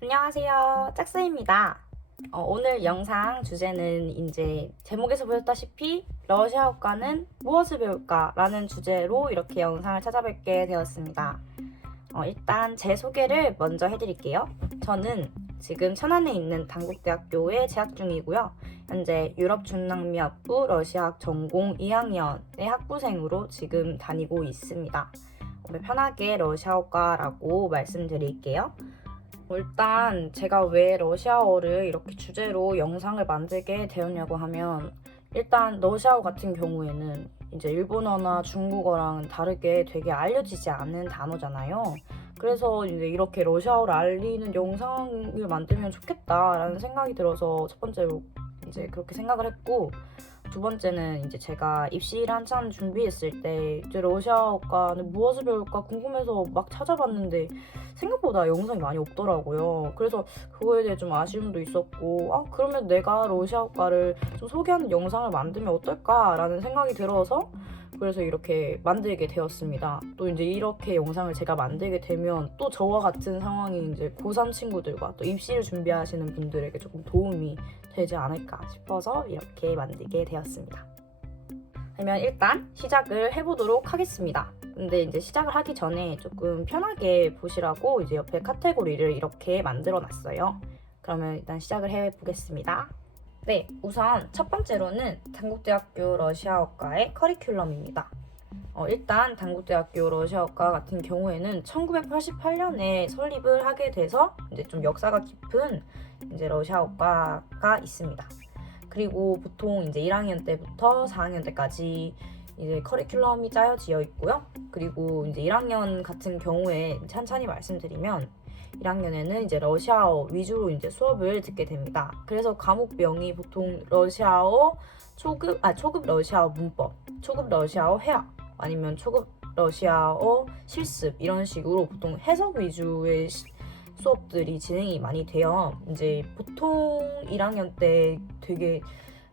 안녕하세요. 짝스입니다. 어, 오늘 영상 주제는 이제 제목에서 보셨다시피 러시아어과는 무엇을 배울까라는 주제로 이렇게 영상을 찾아뵙게 되었습니다. 어, 일단 제 소개를 먼저 해드릴게요. 저는 지금 천안에 있는 단국대학교에 재학 중이고요. 현재 유럽 중남미학부 러시아학 전공 2학년의 학부생으로 지금 다니고 있습니다. 어, 편하게 러시아어과라고 말씀드릴게요. 어, 일단 제가 왜 러시아어를 이렇게 주제로 영상을 만들게 되었냐고 하면 일단 러시아어 같은 경우에는 이제 일본어나 중국어랑은 다르게 되게 알려지지 않는 단어잖아요. 그래서 이제 이렇게 러시아어를 알리는 영상을 만들면 좋겠다라는 생각이 들어서 첫 번째로 이제 그렇게 생각을 했고 두 번째는 이제 제가 입시를 한참 준비했을 때 이제 러시아어과는 무엇을 배울까 궁금해서 막 찾아봤는데 생각보다 영상이 많이 없더라고요. 그래서 그거에 대해 좀 아쉬움도 있었고, 아, 그러면 내가 러시아어과를 좀 소개하는 영상을 만들면 어떨까라는 생각이 들어서 그래서 이렇게 만들게 되었습니다. 또 이제 이렇게 영상을 제가 만들게 되면 또 저와 같은 상황이 이제 고3 친구들과 또 입시를 준비하시는 분들에게 조금 도움이 되지 않을까 싶어서 이렇게 만들게 되었습니다. 그러면 일단 시작을 해보도록 하겠습니다. 근데 이제 시작을 하기 전에 조금 편하게 보시라고 이제 옆에 카테고리를 이렇게 만들어 놨어요. 그러면 일단 시작을 해보겠습니다. 네, 우선 첫 번째로는 단국대학교 러시아어과의 커리큘럼입니다. 어, 일단 단국대학교 러시아어과 같은 경우에는 1988년에 설립을 하게 돼서 이제 좀 역사가 깊은 이제 러시아어과가 있습니다. 그리고 보통 이제 1학년 때부터 4학년 때까지 이제 커리큘럼이 짜여지어 있고요. 그리고 이제 1학년 같은 경우에 찬찬히 말씀드리면 1학년에는 이제 러시아어 위주로 이제 수업을 듣게 됩니다. 그래서 과목명이 보통 러시아어 초급 아 초급 러시아어 문법, 초급 러시아어 회화 아니면 초급 러시아어 실습 이런 식으로 보통 해석 위주의 시- 수업들이 진행이 많이 돼요. 이제 보통 1학년 때 되게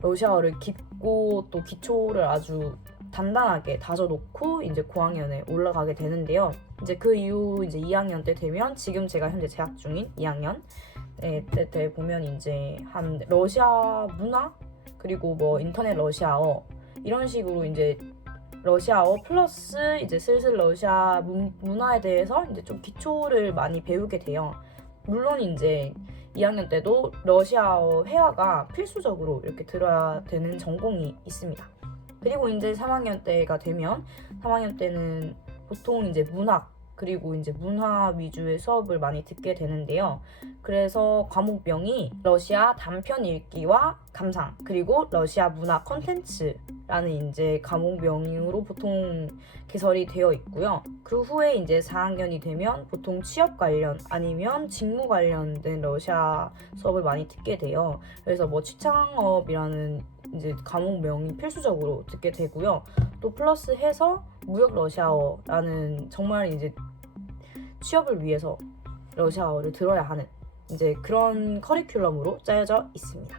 러시아어를 깊고 또 기초를 아주 단단하게 다져놓고 이제 고학년에 올라가게 되는데요. 이제 그 이후 이제 2학년 때 되면 지금 제가 현재 재학 중인 2학년 때, 때 보면 이제 한 러시아 문화 그리고 뭐 인터넷 러시아어 이런 식으로 이제 러시아어 플러스 이제 슬슬 러시아 문, 문화에 대해서 이제 좀 기초를 많이 배우게 돼요. 물론 이제 2학년 때도 러시아어 회화가 필수적으로 이렇게 들어야 되는 전공이 있습니다. 그리고 이제 3학년 때가 되면 3학년 때는 보통 이제 문학 그리고 이제 문화 위주의 수업을 많이 듣게 되는데요. 그래서 과목명이 러시아 단편 읽기와 감상 그리고 러시아 문화 컨텐츠라는 이제 과목명으로 보통 개설이 되어 있고요. 그 후에 이제 4학년이 되면 보통 취업 관련 아니면 직무 관련된 러시아 수업을 많이 듣게 돼요. 그래서 뭐 취창업이라는 이제 과목명이 필수적으로 듣게 되고요. 또 플러스 해서 무역 러시아어라는 정말 이제 취업을 위해서 러시아어를 들어야 하는 이제 그런 커리큘럼으로 짜여져 있습니다.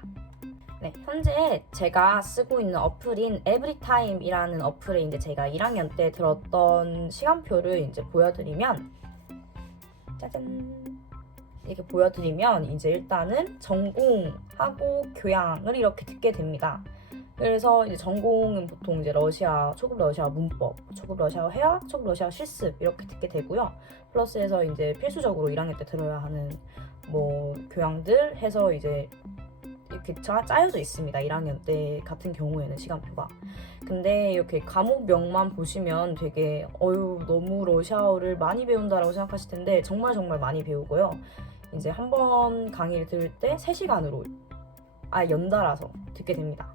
네, 현재 제가 쓰고 있는 어플인 에브리타임이라는 어플에 이제 제가 1학년 때 들었던 시간표를 이제 보여드리면 짜잔 이렇게 보여드리면 이제 일단은 전공하고 교양을 이렇게 듣게 됩니다. 그래서 이제 전공은 보통 이제 러시아 초급 러시아 문법, 초급 러시아 회화, 초급 러시아 실습 이렇게 듣게 되고요. 플러스해서 이제 필수적으로 1학년 때 들어야 하는 뭐 교양들 해서 이제 이렇게 짜- 짜여져 있습니다. 1학년 때 같은 경우에는 시간표가. 근데 이렇게 과목명만 보시면 되게 어유 너무 러시아어를 많이 배운다라고 생각하실 텐데 정말 정말 많이 배우고요. 이제 한 번 강의를 들을 때 3시간으로 아 연달아서 듣게 됩니다.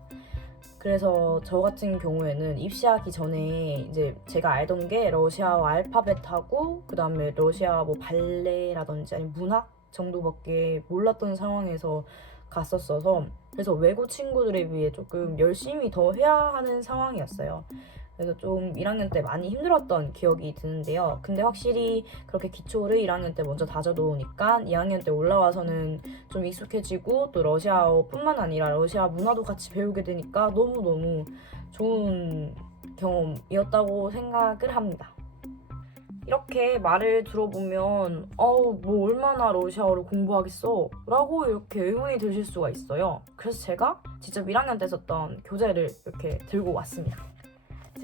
그래서 저 같은 경우에는 입시하기 전에 이제 제가 알던 게 러시아어 알파벳하고 그 다음에 러시아 뭐 발레라든지 아니면 문학 정도밖에 몰랐던 상황에서 갔었어서 그래서 외고 친구들에 비해 조금 열심히 더 해야 하는 상황이었어요. 그래서 좀 1학년 때 많이 힘들었던 기억이 드는데요. 근데 확실히 그렇게 기초를 1학년 때 먼저 다져놓으니까 2학년 때 올라와서는 좀 익숙해지고 또 러시아어뿐만 아니라 러시아 문화도 같이 배우게 되니까 너무너무 좋은 경험이었다고 생각을 합니다. 이렇게 말을 들어보면 어우 뭐 얼마나 러시아어를 공부하겠어 라고 이렇게 의문이 드실 수가 있어요 그래서 제가 직접 1학년 때 썼던 교재를 이렇게 들고 왔습니다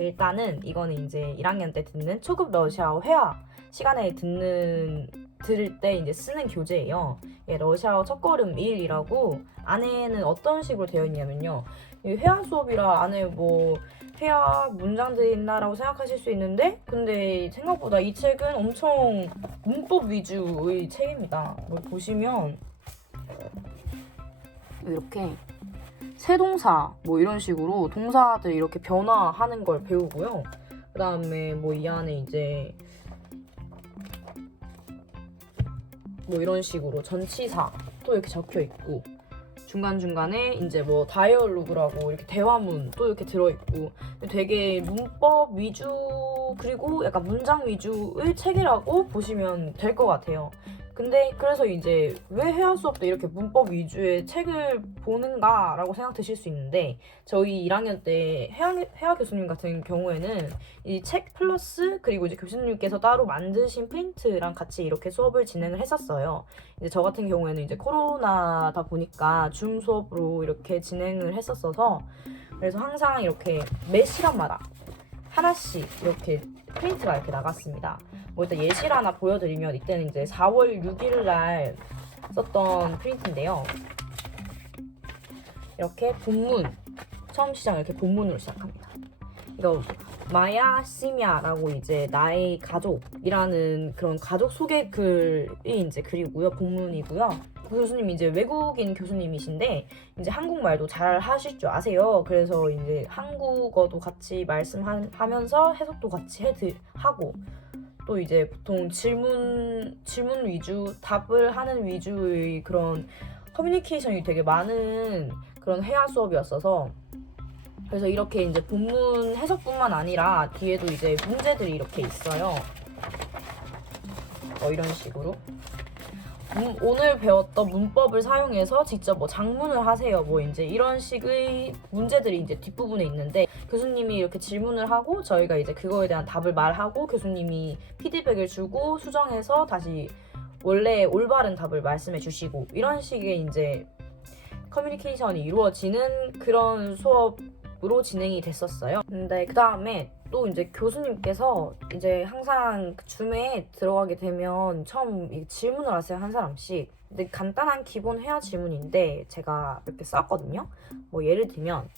일단은 이거는 이제 1학년 때 듣는 초급 러시아어 회화 시간에 듣는 들을 때 이제 쓰는 교재예요 예, 러시아어 첫걸음 1이라고 안에는 어떤 식으로 되어 있냐면요 이 회화 수업이라 안에 뭐 회화 문장들이 있나라고 생각하실 수 있는데 근데 생각보다 이 책은 엄청 문법 위주의 책입니다. 뭐 보시면 이렇게 새 동사 뭐 이런 식으로 동사들 이렇게 변화하는 걸 배우고요. 그 다음에 뭐 이 안에 이제 뭐 이런 식으로 전치사 또 이렇게 적혀 있고 중간중간에 이제 뭐 다이얼로그라고 이렇게 대화문 또 이렇게 들어있고 되게 문법 위주 그리고 약간 문장 위주의 책이라고 보시면 될 것 같아요. 근데 그래서 이제 왜 회화 수업 때 이렇게 문법 위주의 책을 보는가라고 생각 드실 수 있는데 저희 1학년 때 회화, 회화 교수님 같은 경우에는 이 책 플러스 그리고 이제 교수님께서 따로 만드신 프린트랑 같이 이렇게 수업을 진행을 했었어요. 이제 저 같은 경우에는 이제 코로나다 보니까 줌 수업으로 이렇게 진행을 했었어서 그래서 항상 이렇게 매 시간마다 하나씩 이렇게 프린트가 이렇게 나갔습니다. 뭐 일단 예시를 하나 보여드리면 이때는 이제 4월 6일 날 썼던 프린트인데요. 이렇게 본문 처음 시작 이렇게 본문으로 시작합니다. 이거 마야 시미아라고 이제 나의 가족이라는 그런 가족 소개 글이 이제 글이고요. 본문이고요. 그 교수님이 이제 외국인 교수님이신데 이제 한국말도 잘 하실 줄 아세요. 그래서 이제 한국어도 같이 말씀하면서 해석도 같이 해 하고 또 이제 보통 질문 질문 위주 답을 하는 위주의 그런 커뮤니케이션이 되게 많은 그런 회화 수업이었어서 그래서 이렇게 이제 본문 해석뿐만 아니라 뒤에도 이제 문제들이 이렇게 있어요. 뭐 이런 식으로. 음, 오늘 배웠던 문법을 사용해서 직접 뭐 장문을 하세요. 뭐 이제 이런 식의 문제들이 이제 뒷부분에 있는데 교수님이 이렇게 질문을 하고 저희가 이제 그거에 대한 답을 말하고 교수님이 피드백을 주고 수정해서 다시 원래 올바른 답을 말씀해 주시고 이런 식의 이제 커뮤니케이션이 이루어지는 그런 수업으 로 진행이 됐었어요. 근데 그 다음에 또 이제 교수님께서 이제 항상 그 줌에 들어가게 되면 처음 이 질문을 하세요 한 사람씩. 근데 간단한 기본 회화 질문인데 제가 이렇게 썼거든요. 뭐 예를 들면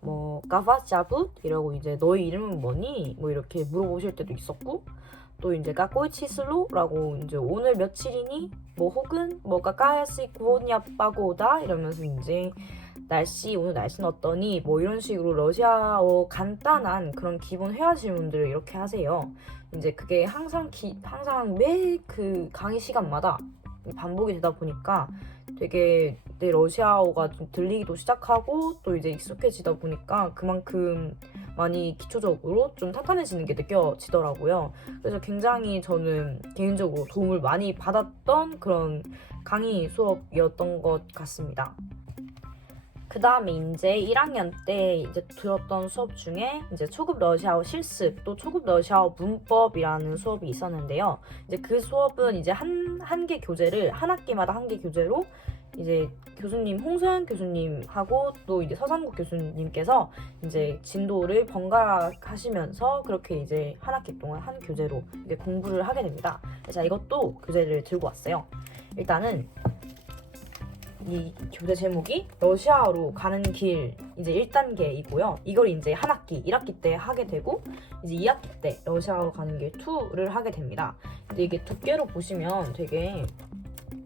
뭐 까바자붓 이라고 이제 너의 이름은 뭐니? 뭐 이렇게 물어보실 때도 있었고 또 이제 까꼬이치슬로라고 이제 오늘 며칠이니? 뭐 혹은 뭐 까까야시 구온야 빠고다 이러면서 이제 날씨 오늘 날씨는 어떠니? 뭐 이런 식으로 러시아어 간단한 그런 기본 회화 질문들을 이렇게 하세요. 이제 그게 항상 기, 항상 매 그 강의 시간마다 반복이 되다 보니까 되게 내 러시아어가 좀 들리기도 시작하고 또 이제 익숙해지다 보니까 그만큼 많이 기초적으로 좀 탄탄해지는 게 느껴지더라고요. 그래서 굉장히 저는 개인적으로 도움을 많이 받았던 그런 강의 수업이었던 것 같습니다. 그 다음에 이제 1학년 때 이제 들었던 수업 중에 이제 초급 러시아어 실습 또 초급 러시아어 문법이라는 수업이 있었는데요. 이제 그 수업은 이제 한 한 개 교재를 한 학기마다 한 개 교재로 이제 교수님 홍소연 교수님하고 또 이제 서상국 교수님께서 이제 진도를 번갈아 하시면서 그렇게 이제 한 학기 동안 한 교재로 이제 공부를 하게 됩니다. 그래서 이것도 교재를 들고 왔어요. 일단은 이 교재 제목이 러시아로 가는 길 이제 1단계이고요. 이걸 이제 한 학기, 1학기 때 하게 되고 이제 2학기 때 러시아로 가는 길 2를 하게 됩니다. 근데 이게 두께로 보시면 되게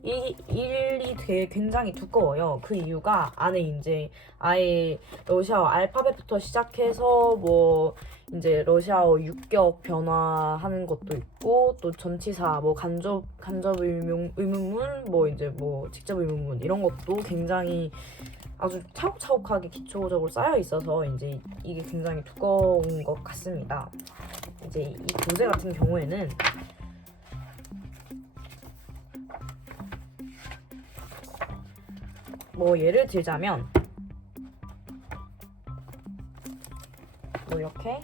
이 일이 되게 굉장히 두꺼워요. 그 이유가 안에 이제 아예 러시아어 알파벳부터 시작해서 뭐 이제 러시아어 육격 변화하는 것도 있고 또 전치사 뭐 간접 간접 의문 의문문 뭐 이제 뭐 직접 의문문 이런 것도 굉장히 아주 차곡차곡하게 기초적으로 쌓여 있어서 이제 이게 굉장히 두꺼운 것 같습니다. 이제 이 교재 같은 경우에는 뭐 예를 들자면 뭐 이렇게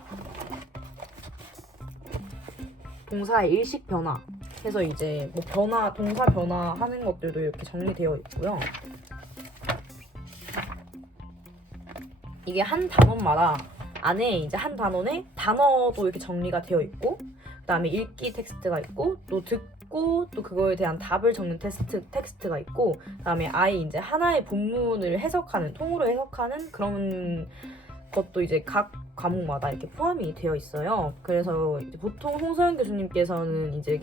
동사의 일식 변화 해서 이제 뭐 변화 동사 변화 하는 것들도 이렇게 정리되어 있고요. 이게 한 단원마다 안에 이제 한 단원에 단어도 이렇게 정리가 되어 있고 그다음에 읽기 텍스트가 있고 또 듣고 또 그거에 대한 답을 적는 테스트 텍스트가 있고 그다음에 아예 이제 하나의 본문을 해석하는 통으로 해석하는 그런 것도 이제 각 과목마다 이렇게 포함이 되어 있어요. 그래서 보통 홍서영 교수님께서는 이제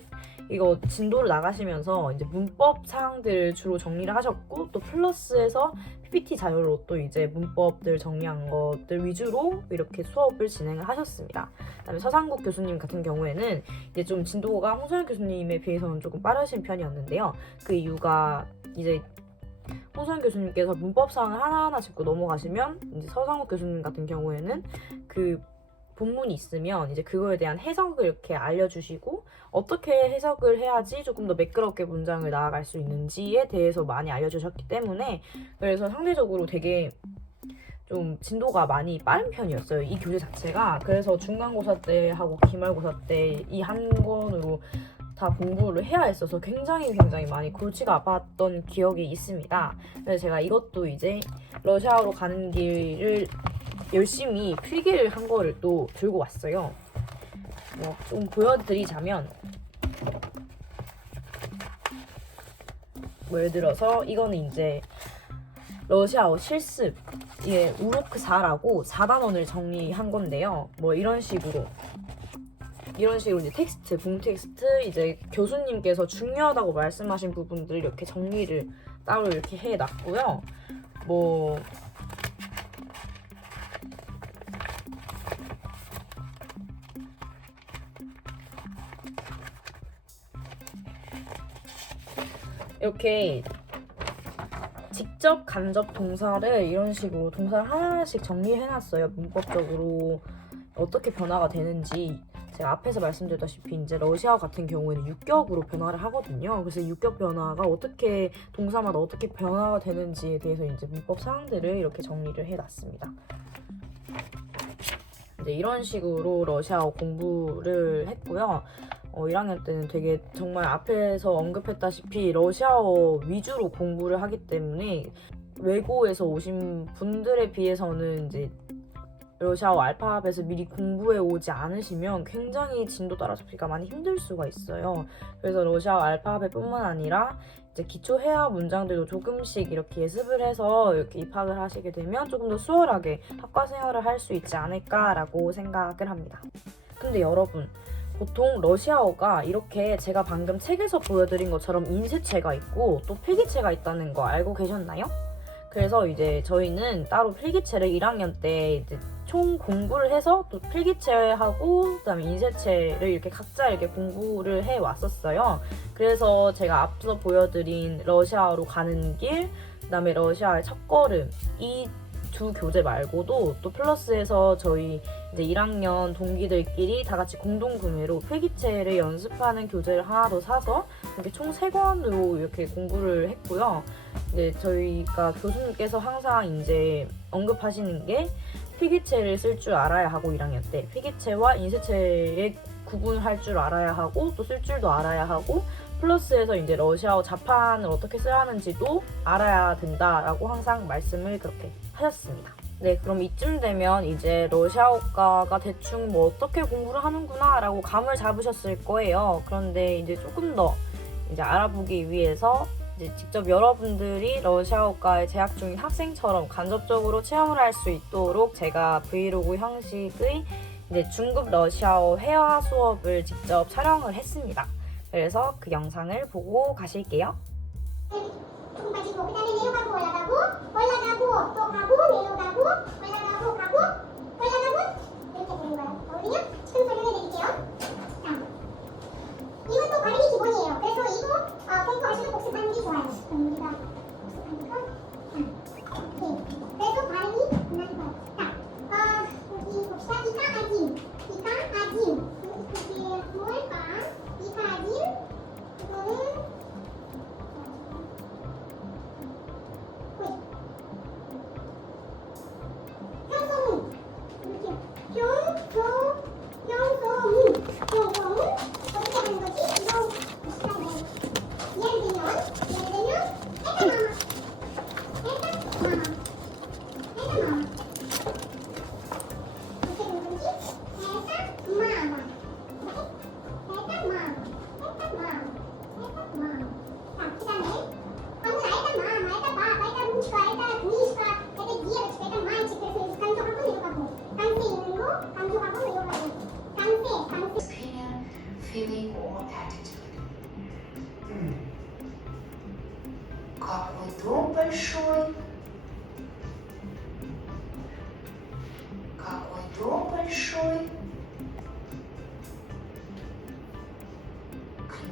이거 진도를 나가시면서 이제 문법 사항들을 주로 정리를 하셨고 또 플러스에서 PPT 자료로 또 이제 문법들 정리한 것들 위주로 이렇게 수업을 진행을 하셨습니다. 그다음에 서상국 교수님 같은 경우에는 이제 좀 진도가 홍서영 교수님에 비해서는 조금 빠르신 편이었는데요. 그 이유가 이제 홍소연 교수님께서 문법 사항을 하나하나 짚고 넘어가시면 이제 서상욱 교수님 같은 경우에는 그 본문이 있으면 이제 그거에 대한 해석을 이렇게 알려주시고 어떻게 해석을 해야지 조금 더 매끄럽게 문장을 나아갈 수 있는지에 대해서 많이 알려주셨기 때문에 그래서 상대적으로 되게 좀 진도가 많이 빠른 편이었어요. 이 교재 자체가. 그래서 중간고사 때 하고 기말고사 때 이 한 권으로 다 공부를 해야 했어서 굉장히 굉장히 많이 골치가 아팠던 기억이 있습니다. 그래서 제가 이것도 이제 러시아로 가는 길을 열심히 필기를 한 거를 또 들고 왔어요. 뭐좀 보여드리자면 뭐 예를 들어서 이거는 이제 러시아어 실습 이게 우로크 4라고 4단원을 정리한 건데요. 뭐 이런 식으로 이런 식으로 이제 텍스트, 붕 텍스트 이제 교수님께서 중요하다고 말씀하신 부분들을 이렇게 정리를 따로 이렇게 해 놨고요. 뭐 이렇게 직접 간접 동사를 이런 식으로 동사를 하나씩 정리해놨어요. 문법적으로 어떻게 변화가 되는지 제가 앞에서 말씀드렸다시피 이제 러시아 같은 경우에는 육격으로 변화를 하거든요. 그래서 육격 변화가 어떻게 동사마다 어떻게 변화가 되는지에 대해서 이제 문법 사항들을 이렇게 정리를 해놨습니다. 이제 이런 식으로 러시아어 공부를 했고요. 어, 1학년 때는 되게 정말 앞에서 언급했다시피 러시아어 위주로 공부를 하기 때문에 외고에서 오신 분들에 비해서는 이제 러시아어 알파벳을 미리 공부해 오지 않으시면 굉장히 진도 따라 잡기가 많이 힘들 수가 있어요. 그래서 러시아어 알파벳뿐만 아니라 이제 기초 회화 문장들도 조금씩 이렇게 예습을 해서 이렇게 입학을 하시게 되면 조금 더 수월하게 학과 생활을 할 수 있지 않을까라고 생각을 합니다. 근데 여러분 보통 러시아어가 이렇게 제가 방금 책에서 보여드린 것처럼 인쇄체가 있고 또 필기체가 있다는 거 알고 계셨나요? 그래서 이제 저희는 따로 필기체를 1학년 때 이제 총 공부를 해서 또 필기체하고 그다음에 인쇄체를 이렇게 각자 이렇게 공부를 해 왔었어요. 그래서 제가 앞서 보여드린 러시아로 가는 길, 그다음에 러시아의 첫걸음 이 두 교재 말고도 또 플러스에서 저희 이제 1학년 동기들끼리 다 같이 공동 구매로 필기체를 연습하는 교재를 하나 더 사서 이렇게 총 세 권으로 이렇게 공부를 했고요. 이제 저희가 교수님께서 항상 이제 언급하시는 게 필기체를 쓸 줄 알아야 하고 1학년 때 필기체와 인쇄체에 구분할 줄 알아야 하고 또 쓸 줄도 알아야 하고 플러스에서 이제 러시아어 자판을 어떻게 써야 하는지도 알아야 된다라고 항상 말씀을 그렇게 하셨습니다. 네, 그럼 이쯤 되면 이제 러시아어과가 대충 뭐 어떻게 공부를 하는구나라고 감을 잡으셨을 거예요. 그런데 이제 조금 더 이제 알아보기 위해서 이제 직접 여러분들이 러시아어과에 재학 중인 학생처럼 간접적으로 체험을 할 수 있도록 제가 브이로그 형식의 이제 중급 러시아어 회화 수업을 직접 촬영을 했습니다. 그래서 그 영상을 보고 가실게요. 통 가지고 그다음에 내려가고 올라가고 올라가고 또 가고 올라가고 가고 올라가고 이렇게 되는 거예요. 거거든요. 지금 설명해 드릴게요.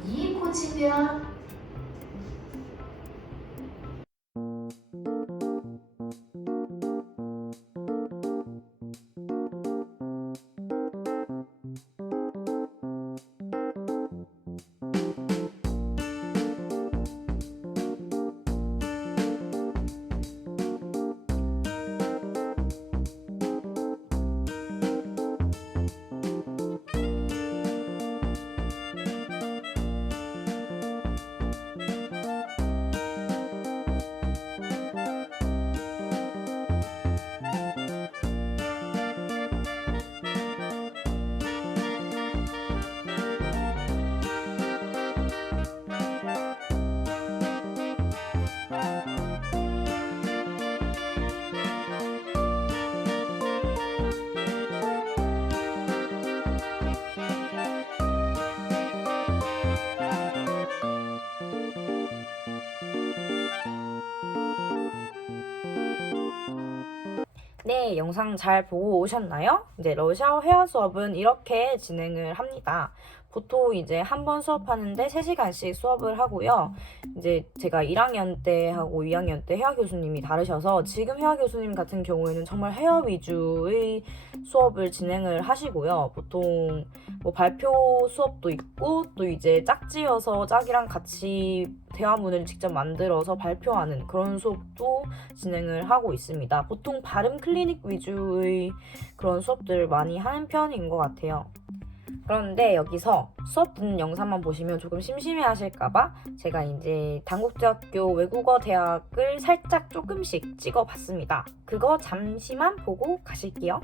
你估计呀？ 네, 영상 잘 보고 오셨나요? 이제 러시아어 회화 수업은 이렇게 진행을 합니다. 보통 이제 한 번 수업하는데 3시간씩 수업을 하고요. 이제 제가 1학년 때 하고 2학년 때 회화 교수님이 다르셔서 지금 회화 교수님 같은 경우에는 정말 회화 위주의 수업을 진행을 하시고요. 보통 뭐 발표 수업도 있고 또 이제 짝지어서 짝이랑 같이 대화문을 직접 만들어서 발표하는 그런 수업도 진행을 하고 있습니다. 보통 발음 클리닉 위주의 그런 수업들을 많이 하는 편인 것 같아요. 그런데 여기서 수업 듣는 영상만 보시면 조금 심심해 하실까봐 제가 이제 당국대학교 외국어 대학을 살짝 조금씩 찍어 봤습니다. 그거 잠시만 보고 가실게요.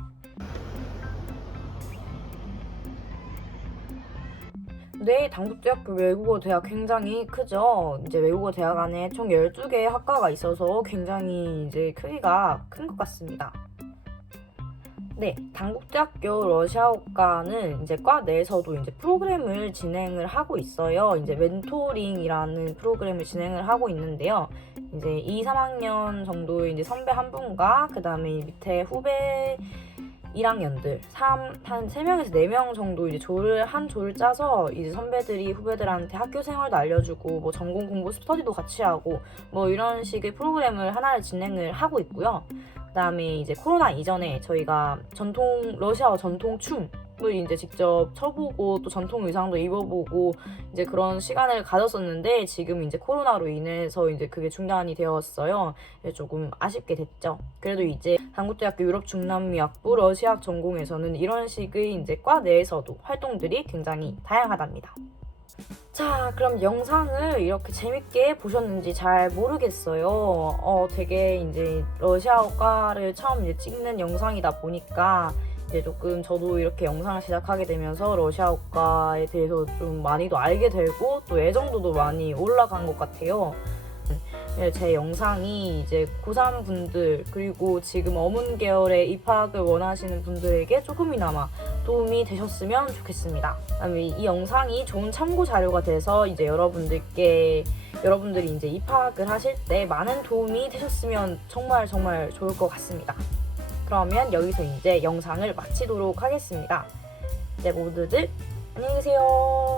네, 당국대학교 외국어 대학 굉장히 크죠. 이제 외국어 대학 안에 총 12개의 학과가 있어서 굉장히 이제 크기가 큰 것 같습니다. 네, 당국대학교 러시아어과는 이제 과 내에서도 이제 프로그램을 진행을 하고 있어요. 이제 멘토링이라는 프로그램을 진행을 하고 있는데요. 이제 2, 3학년 정도 이제 선배 한 분과 그 다음에 밑에 후배 1학년들 3, 한 3명에서 4명 정도 이제 조를 한 조를 짜서 이제 선배들이 후배들한테 학교 생활도 알려주고 뭐 전공 공부 스터디도 같이 하고 뭐 이런 식의 프로그램을 하나를 진행을 하고 있고요. 그다음에 이제 코로나 이전에 저희가 전통 러시아어 전통 춤을 이제 직접 쳐보고 또 전통 의상도 입어보고 이제 그런 시간을 가졌었는데 지금 이제 코로나로 인해서 이제 그게 중단이 되었어요. 조금 아쉽게 됐죠. 그래도 이제 한국대학교 유럽 중남미학부 러시아학 전공에서는 이런 식의 이제 과 내에서도 활동들이 굉장히 다양하답니다. 자, 그럼 영상을 이렇게 재밌게 보셨는지 잘 모르겠어요. 어, 되게 이제 러시아어과를 처음 이제 찍는 영상이다 보니까 이제 조금 저도 이렇게 영상을 제작하게 되면서 러시아어과에 대해서 좀 많이도 알게 되고 또 애정도도 많이 올라간 것 같아요. 네, 제 영상이 이제 고3 분들 그리고 지금 어문 계열에 입학을 원하시는 분들에게 조금이나마 도움이 되셨으면 좋겠습니다. 이 영상이 좋은 참고 자료가 돼서 이제 여러분들께 여러분들이 이제 입학을 하실 때 많은 도움이 되셨으면 정말 정말 좋을 것 같습니다. 그러면 여기서 이제 영상을 마치도록 하겠습니다. 이제 모두들 안녕히 계세요.